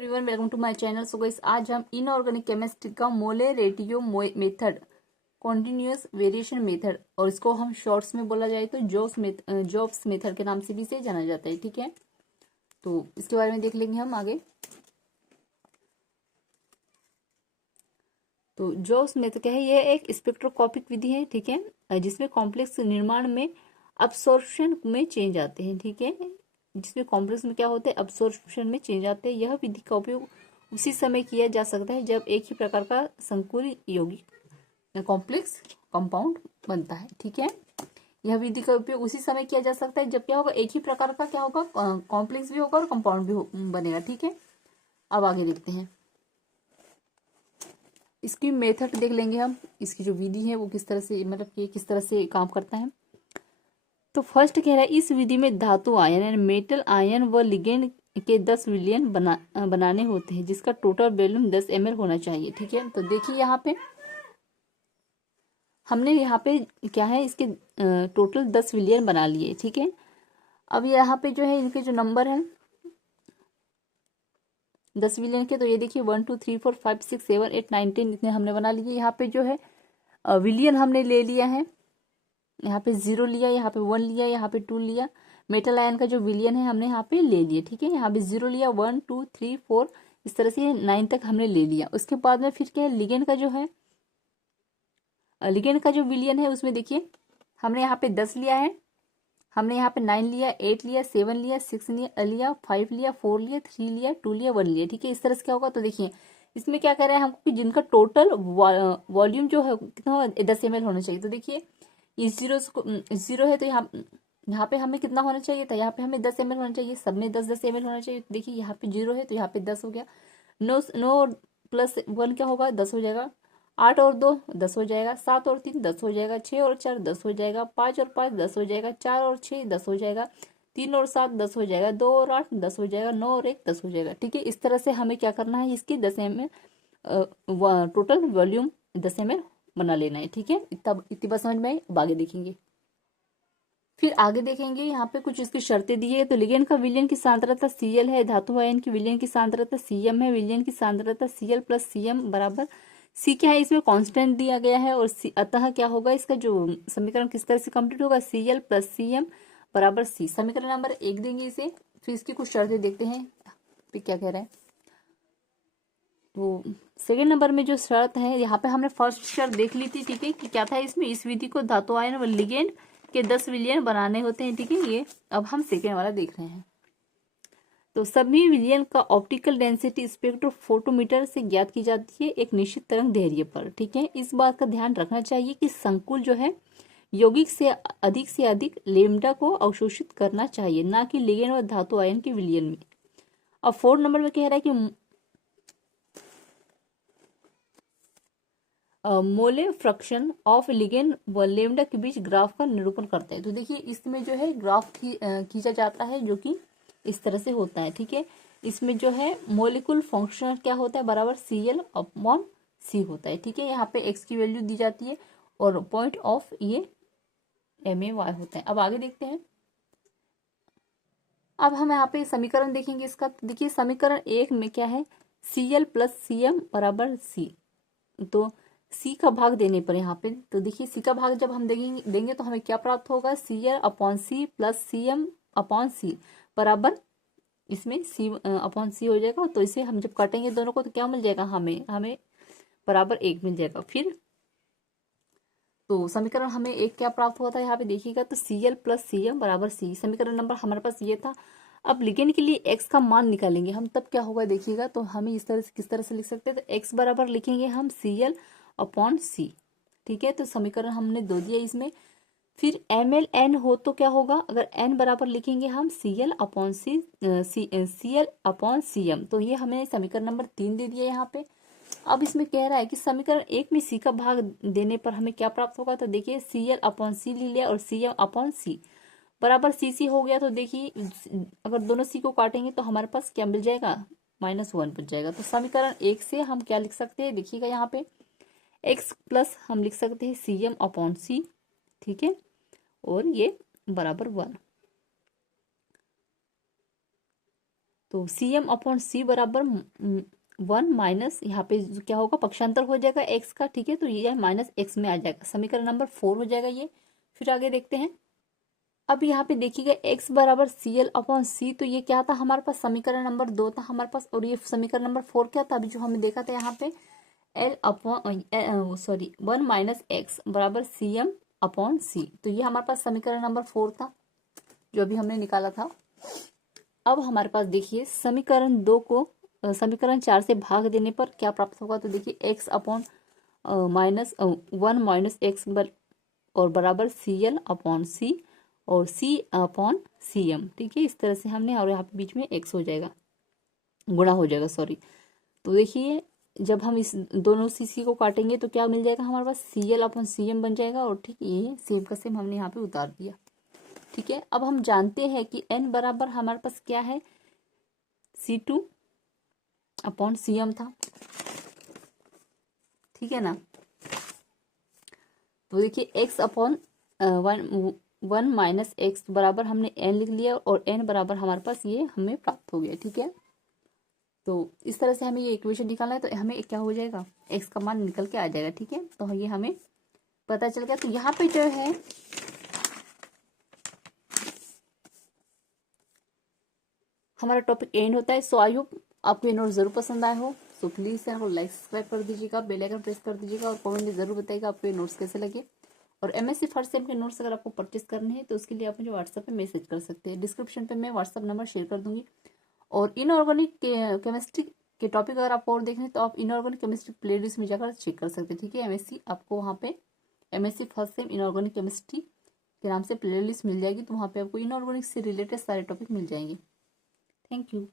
Everyone, welcome to my channel. So guys, आज हम inorganic chemistry का mole ratio method, continuous variation method, और इसको हम शॉर्ट्स में बोला जाए तो जॉब्स मेथड के नाम से भी इसे जाना जाता है। ठीक है, तो इसके बारे में देख लेंगे हम आगे। तो जॉब्स मेथड क्या है? ये एक स्पेक्ट्रोस्कोपिक विधि है, ठीक है, जिसमें कॉम्प्लेक्स निर्माण में अब्सॉर्प्शन में चेंज आते हैं। ठीक है, जिसमें कॉम्प्लेक्स में क्या होते हैं, अब्सॉर्प्शन में चेंज आते हैं। यह विधि का उपयोग उसी समय किया जा सकता है जब एक ही प्रकार का संकुल यौगिक कॉम्प्लेक्स कंपाउंड बनता है। ठीक है, यह विधि का उपयोग उसी समय किया जा सकता है जब क्या होगा, एक ही प्रकार का क्या होगा, कॉम्प्लेक्स भी होगा और कंपाउंड भी बनेगा। ठीक है, अब आगे देखते हैं। इसकी मेथड देख लेंगे हम, इसकी जो विधि है वो किस तरह से, मतलब कि किस तरह से काम करता है। तो फर्स्ट कह रहा है, इस विधि में धातु आयन यानी मेटल आयन व लिगेंड के 10 विलयन बनाने होते हैं, जिसका टोटल वॉल्यूम 10 ml होना चाहिए। ठीक है, तो देखिए यहाँ पे हमने यहाँ पे क्या है, इसके टोटल 10 विलयन बना लिए। ठीक है, अब यहाँ पे जो है इनके जो नंबर है 10 विलियन के, तो ये देखिए 1 2 3 4 5 6 7 8 9 10 इतने हमने बना लिए। यहाँ पे जो है विलियन हमने ले लिया है, यहाँ पे 0 लिया, यहाँ पे 1 लिया, यहाँ पे 2 लिया। मेटल आयन का जो विलियन है हमने यहाँ पे ले लिया। ठीक है, यहाँ पे 0 लिया, 1 2 3 4 इस तरह से 9 तक हमने ले लिया। उसके बाद में फिर क्या है, लिगेंड का जो है, लिगेंड का जो विलियन है उसमें देखिए हमने यहाँ पे 10 लिया है, हमने यहाँ पे 9 लिया, 8 लिया, 7 लिया, 6 लिया, 5 लिया, 4 लिया, 3 लिया, 2 लिया, 1 लिया। ठीक है, इस तरह से क्या होगा, तो देखिए इसमें क्या कह रहा है हमको कि जिनका टोटल वॉल्यूम जो है कितना 10 ml होना चाहिए। तो देखिए इस जीरो है, तो यहाँ पे हमें कितना होना चाहिए था, यहाँ पे हमें 10 ml होना चाहिए, सब में 10 ml होना चाहिए। तो देखिए यहाँ पे 0 है तो यहाँ पे 10 हो गया। 9 प्लस 1 क्या होगा, 10 हो जाएगा। 8 और 2 10 हो जाएगा, 7 और 3 10 हो जाएगा, 6 और 4 10 हो जाएगा, 5 और 5 10 हो जाएगा, 4 और 6 10 हो जाएगा, 3 और 7 10 हो जाएगा, 2 और 8 10 हो जाएगा, 9 और 1 10 हो जाएगा। ठीक है, इस तरह से हमें क्या करना है, इसकी 10 ml टोटल वॉल्यूम 10 ml बना लेना है। ठीक है, इतनी बात समझ में आई। अब आगे देखेंगे, फिर आगे देखेंगे यहाँ पे कुछ इसकी शर्तें दी है। तो लिगेंड का विलयन की सांद्रता Cl है, धातु आयन की विलयन की सांद्रता Cm है, विलयन की सांद्रता Cl प्लस Cm बराबर C क्या है, इसमें कांस्टेंट दिया गया है। और अतः क्या होगा, इसका जो समीकरण किस तरह से कंप्लीट होगा, Cl प्लस Cm बराबर C। समीकरण नंबर 1 देंगे इसे। फिर इसकी कुछ शर्तें देखते हैं फिर क्या कह रहा है। तो सेकेंड नंबर में जो शर्त है, यहाँ पे हमने फर्स्ट शर्त देख ली थी। ठीक है, कि क्या था इसमें, इस विधि को धातु आयन व लिगेंड के 10 विलयन बनाने होते हैं। ठीक है, ये अब हम सेकेंड वाला देख रहे हैं। तो सभी विलयन का ऑप्टिकल डेंसिटी स्पेक्ट्रोफोटोमीटर से ज्ञात की जाती है एक निश्चित तरंग दैर्ध्य पर। ठीक है, इस बात का ध्यान रखना चाहिए कि संकुल जो है यौगिक से अधिक लेमडा को अवशोषित करना चाहिए, ना कि लिगेंड व धातु आयन के विलयन में। अब 4 नंबर में कह रहा है कि मोले फ्रैक्शन ऑफ लिगेंड व लेमडा के बीच ग्राफ का निरूपण करते हैं। तो देखिए इसमें जो है ग्राफ खींचा जाता है, जो कि इस तरह से होता है। ठीक है, इसमें जो है मोलिकुल फंक्शन क्या होता है, बराबर Cl अपॉन C होता है। ठीक है, यहाँ पे x की वैल्यू दी जाती है और पॉइंट ऑफ ये MAY होता है। अब आगे देखते हैं। अब हम यहाँ पे समीकरण देखेंगे इसका। देखिए समीकरण 1 में क्या है, Cl प्लस Cm बराबर C। तो C का भाग देने पर यहाँ पे, तो देखिए C का भाग जब हम देंगे तो हमें क्या प्राप्त होगा, Cl upon C plus Cm upon C बराबर, इसमें C अपॉन C हो जाएगा। तो इसे हम जब काटेंगे दोनों को तो क्या मिल जाएगा, हमें बराबर 1 मिल जाएगा। फिर तो समीकरण हमें 1 क्या प्राप्त हुआ था, यहाँ पे देखिएगा, तो Cl प्लस Cm बराबर C। समीकरण नंबर हमारे पास ये था। अब लिगेंड के लिए x का मान निकालेंगे हम, तब क्या होगा देखिएगा। तो हमें इस तरह से किस तरह से लिख सकते हैं, तो x बराबर लिखेंगे हम Cl अपॉन C। ठीक है, तो समीकरण हमने 2 दिया इसमें। फिर MLN हो तो क्या होगा, अगर n बराबर लिखेंगे हम Cl upon Cl upon Cm। तो ये हमें समीकरण नंबर 3 दे दिया यहाँ पे। अब इसमें कह रहा है कि समीकरण 1 में C का भाग देने पर हमें क्या प्राप्त होगा, तो देखिए Cl अपॉन C ले लिया और Cm अपॉन C बराबर C हो गया। तो देखिए अगर दोनों C को काटेंगे तो हमारे पास क्या मिल जाएगा, -1 बच जाएगा। तो समीकरण 1 से हम क्या लिख सकते हैं, देखिएगा यहाँ पे x प्लस हम लिख सकते हैं Cm अपॉन C। ठीक है, और ये बराबर 1। तो सी एम अपॉन सी बराबर 1 माइनस, यहाँ पे क्या होगा, पक्षांतर हो जाएगा एक्स का, ठीक है, तो ये माइनस एक्स में आ जाएगा, समीकरण नंबर 4 हो जाएगा ये। फिर आगे देखते हैं। अब यहाँ पे देखिएगा x बराबर सी एल अपॉन सी, तो ये क्या था हमारे पास, समीकरण नंबर 2 था हमारे पास, और ये समीकरण नंबर 4 क्या था अभी जो हमने देखा था यहाँ पे, L upon sorry 1 minus x बराबर सी एम अपॉन सी, तो ये हमारे पास समीकरण नंबर 4 था जो अभी हमने निकाला था। अब हमारे पास देखिए समीकरण 2 को समीकरण 4 से भाग देने पर क्या प्राप्त होगा, तो देखिए x upon minus 1 minus x और बराबर सी एल अपॉन सी और सी अपॉन सी एम, ठीक है, इस तरह से हमने, और यहाँ पे बीच में एक्स हो जाएगा, गुणा हो जाएगा सॉरी। तो देखिए जब हम इस दोनों सी को काटेंगे तो क्या मिल जाएगा हमारे पास, C L upon C M बन जाएगा, और ठीक ये सेम का सेम हमने यहाँ पे उतार दिया, ठीक है। अब हम जानते हैं कि n बराबर हमारे पास क्या है, C2 अपॉन सी एम था, ठीक है ना। तो देखिए x अपॉन 1 माइनस एक्स बराबर हमने n लिख लिया, और n बराबर हमारे पास ये हमें प्राप्त हो गया, ठीक है। तो इस तरह से हमें ये इक्वेशन निकालना है, तो हमें क्या हो जाएगा, x का मान निकल के आ जाएगा, ठीक है। तो ये हमें पता चल गया। तो यहाँ पे जो है हमारा टॉपिक एंड होता है। सो आई होप आपको ये नोट जरूर पसंद आए हो। सो प्लीज चैनल को लाइक सब्सक्राइब कर दीजिएगा, बेल आइकन प्रेस कर दीजिएगा, और कमेंट में जरूर बताइएगा आपको ये नोट्स कैसे लगे। और एमएससी फर्स्ट सेम के नोट्स अगर आपको परचेस करने हैं तो उसके लिए आप मुझे व्हाट्सएप पे मैसेज कर सकते हैं। डिस्क्रिप्शन पे मैं व्हाट्सएप नंबर शेयर कर दूंगी। और इनऑर्गेनिक केमिस्ट्री के टॉपिक अगर आपको और देखने तो आप इनऑर्गेनिक केमिस्ट्री प्लेलिस्ट में जाकर चेक कर सकते हैं, ठीक है। एमएससी आपको वहाँ पे MSc first sem inorganic chemistry के नाम से प्लेलिस्ट मिल जाएगी, तो वहाँ पे आपको इनऑर्गेनिक से रिलेटेड सारे टॉपिक मिल जाएंगे। Thank you.